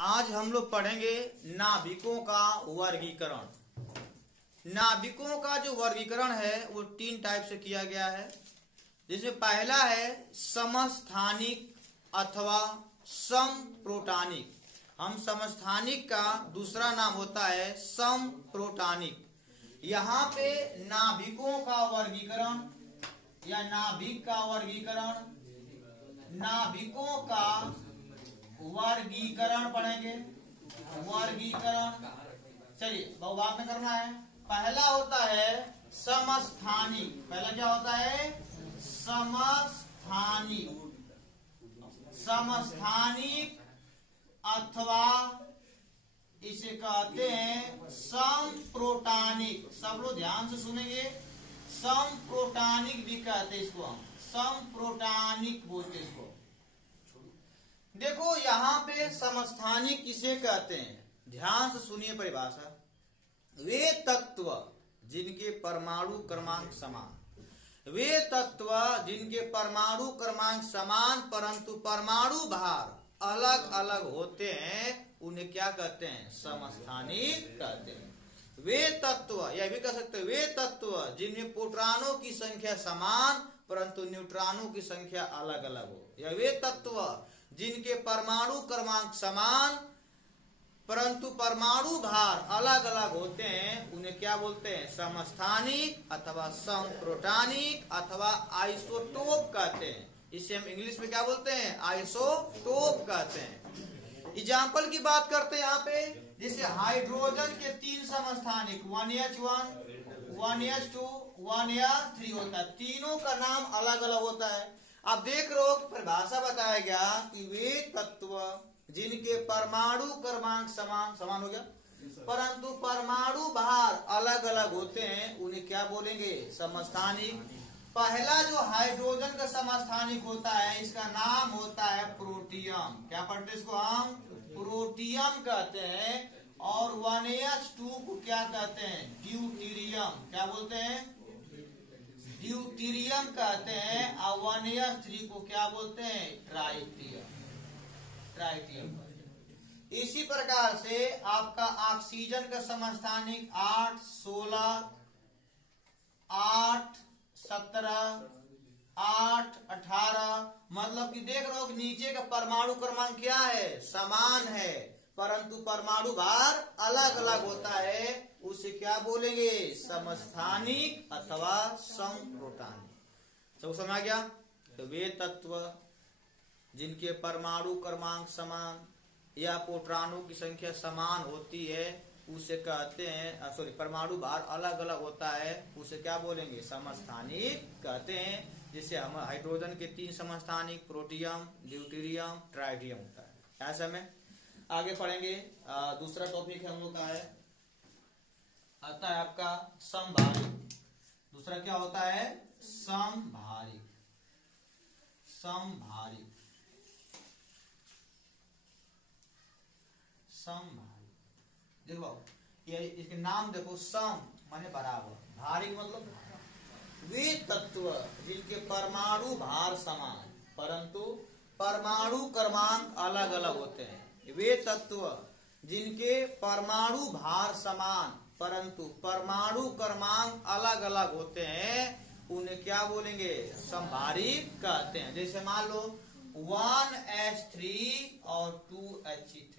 आज हम लोग पढ़ेंगे नाभिकों का वर्गीकरण। नाभिकों का जो वर्गीकरण है वो 3 टाइप से किया गया है, जिसमें पहला है समस्थानिक अथवा समप्रोटानिक। हम समस्थानिक का दूसरा नाम होता है समप्रोटानिक। यहाँ पे नाभिकों का वर्गीकरण या नाभिक का वर्गीकरण, नाभिकों का वर्गीकरण पढ़ेंगे। वर्गीकरण चलिए बहुवाद में करना है। पहला होता है समस्थानिक। पहला क्या होता है? समस्थानिक। समस्थानिक अथवा इसे कहते हैं समप्रोटानिक। सब लोग ध्यान से सुनेंगे, समप्रोटानिक भी कहते हैं इसको, हम समप्रोटानिक बोलते हैं इसको। देखो यहाँ पे समस्थानिक किसे कहते हैं, ध्यान से सुनिए परिभाषा। वे तत्व जिनके परमाणु क्रमांक समान, वे तत्व जिनके परमाणु क्रमांक समान परंतु परमाणु भार अलग अलग होते हैं, उन्हें क्या कहते हैं? समस्थानिक कहते हैं। वे तत्व, यह भी कह सकते हैं वे तत्व जिनमें प्रोटॉनों की संख्या समान परंतु न्यूट्रॉनों की संख्या अलग अलग हो, या वे तत्व जिनके परमाणु क्रमांक समान परंतु परमाणु भार अलग अलग होते हैं, उन्हें क्या बोलते हैं? समस्थानिक अथवा समप्रोटानिक अथवा आइसोटोप कहते हैं। इसे हम इंग्लिश में क्या बोलते हैं? आइसोटोप कहते हैं। एग्जाम्पल की बात करते हैं यहाँ पे, जैसे हाइड्रोजन के 3 समस्थानिक 1H1, 1H2, 1H3 होता है। तीनों का नाम अलग अलग होता है। आप देख रहे हो परिभाषा बताया गया कि वे तत्व जिनके परमाणु क्रमांक समान हो गया परंतु परमाणु भार अलग अलग होते हैं, उन्हें क्या बोलेंगे? समस्थानिक। पहला जो हाइड्रोजन का समस्थानिक होता है, इसका नाम होता है प्रोटियम। क्या पढ़ते इसको? हम प्रोटियम कहते हैं। और 1H2 को क्या कहते हैं? ड्यूटीरियम। क्या बोलते हैं? ड्यूटीरियम कहते हैं। और 1H3 को क्या बोलते हैं? ट्राइटियम। ट्राइटियम। इसी प्रकार से आपका ऑक्सीजन का समस्थानिक 8, 16, 8, 17, 8, 18, मतलब कि देख रहे हो कि नीचे का परमाणु क्रमांक क्या है? समान है परंतु परमाणु भार अलग अलग होता है, उसे क्या बोलेंगे? समस्थानिक अथवा समप्रोटानिक। सब समझ आ गया? तो वे तत्व जिनके परमाणु क्रमांक समान या प्रोटॉनों की संख्या समान होती है, उसे कहते हैं, सॉरी, परमाणु भार अलग अलग होता है, उसे क्या बोलेंगे? समस्थानिक कहते हैं। जैसे हम हाइड्रोजन के 3 समस्थानिक प्रोटियम, ड्यूटीरियम, ट्राइटियम होता है। ऐसा में आगे पढ़ेंगे। दूसरा टॉपिक हम लोग का है, आता है आपका समभारिक। दूसरा क्या होता है? समभारिक। समभारिक। समभारिक देखो, ये इसके नाम देखो। सम माने बराबर, भारिक मतलब वे तत्व जिनके परमाणु भार समान परंतु परमाणु क्रमांक अलग अलग होते हैं। वे तत्व जिनके परमाणु भार समान परंतु परमाणु क्रमांक अलग अलग होते हैं, उन्हें क्या बोलेंगे? समभारिक कहते हैं। जैसे मान लो 1H3 और 2He3।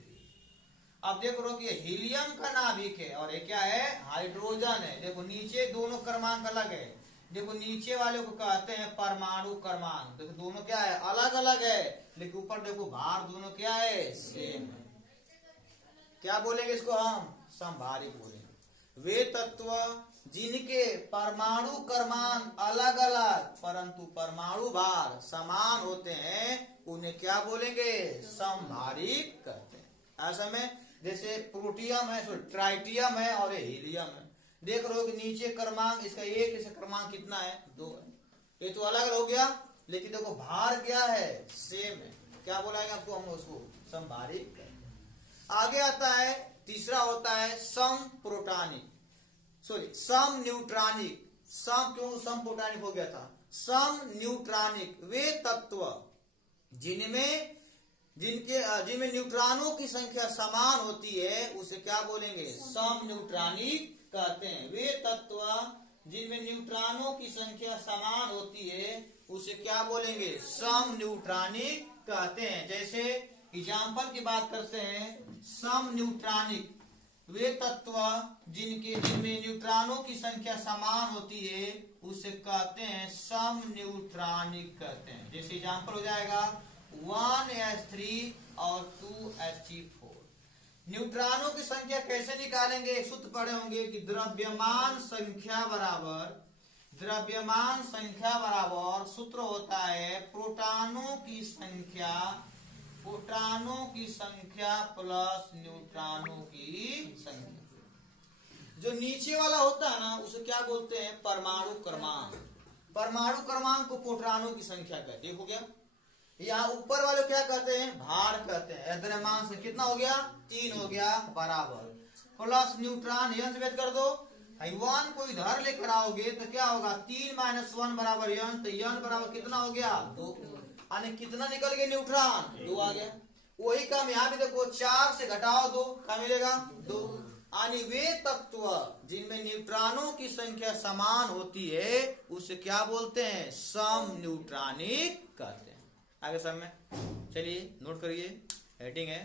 अब देखो कि ये हीलियम का नाभिक है और ये क्या है? हाइड्रोजन है। देखो नीचे दोनों क्रमांक अलग है। देखो नीचे वाले को कहते हैं परमाणु क्रमांक। देखो दोनों क्या है? अलग अलग है, लेकिन ऊपर देखो भार दोनों क्या है? सेम है। क्या बोलेंगे इसको? हम समभारिक बोलेंगे। वे तत्व जिनके परमाणु क्रमांक अलग अलग परंतु परमाणु भार समान होते हैं, उन्हें क्या बोलेंगे? समभारिक कहते हैं। ऐसा में जैसे प्रोटियम है, ट्राइटियम है और हीलियम है। देख रहे हो कि नीचे क्रमांक इसका एक, इसका क्रमांक कितना है? 2 है। ये तो अलग अलग हो गया, लेकिन देखो भार क्या है? सेम है। क्या बोलाएंगे आपको? हम उसको समभारिक कहते हैं। आगे आता है तीसरा होता है समप्रोटानिक, सॉरी सम न्यूट्रॉनिक। सम क्यों समप्रोटानिक हो गया था? सम न्यूट्रॉनिक वे तत्व जिनमें जिनमें न्यूट्रॉनों की संख्या समान होती है उसे क्या बोलेंगे, सम न्यूट्रॉनिक कहते हैं। वे तत्व जिनमें न्यूट्रॉनों की संख्या समान होती है उसे क्या बोलेंगे, सम न्यूट्रॉनिक कहते हैं। जैसे एग्जाम्पल की बात करते हैं, सम न्यूट्रॉनिक वे तत्व जिनमें न्यूट्रॉनों की संख्या समान होती है उसे कहते हैं सम न्यूट्रॉनिक कहते हैं। जैसे एग्जाम्पल हो जाएगा 1s3 और 2s4। न्यूट्रॉनों की संख्या कैसे निकालेंगे, एक सूत्र पढ़े होंगे कि द्रव्यमान संख्या बराबर सूत्र होता है प्रोटॉनों की संख्या प्लस न्यूट्रॉनों की संख्या। जो नीचे वाला होता है ना उसे क्या बोलते हैं, परमाणु क्रमांक। परमाणु क्रमांक को प्रोटॉनों की संख्या कहते हैं। देखो क्या, यहाँ ऊपर वाले क्या कहते हैं, भार कहते हैं। द्रव्यमान से कितना हो गया, 3 हो गया, बराबर प्लस न्यूट्रॉन यन से भेद कर दो। 1 को इधर लेकर आओगे तो क्या होगा, 3 - 1 बराबर यन, तो यन बराबर कितना हो गया, 2। यानी कितना निकल गया, न्यूट्रॉन 2 आ गया। वही काम यहाँ भी देखो, 4 से घटाओ 2, क्या मिलेगा, 2। यानी वे तत्व जिनमें न्यूट्रॉनों की संख्या समान होती है उसे क्या बोलते हैं, सम न्यूट्रॉनिक कहते हैं। आगे सब में चलिए नोट करिए, हेडिंग है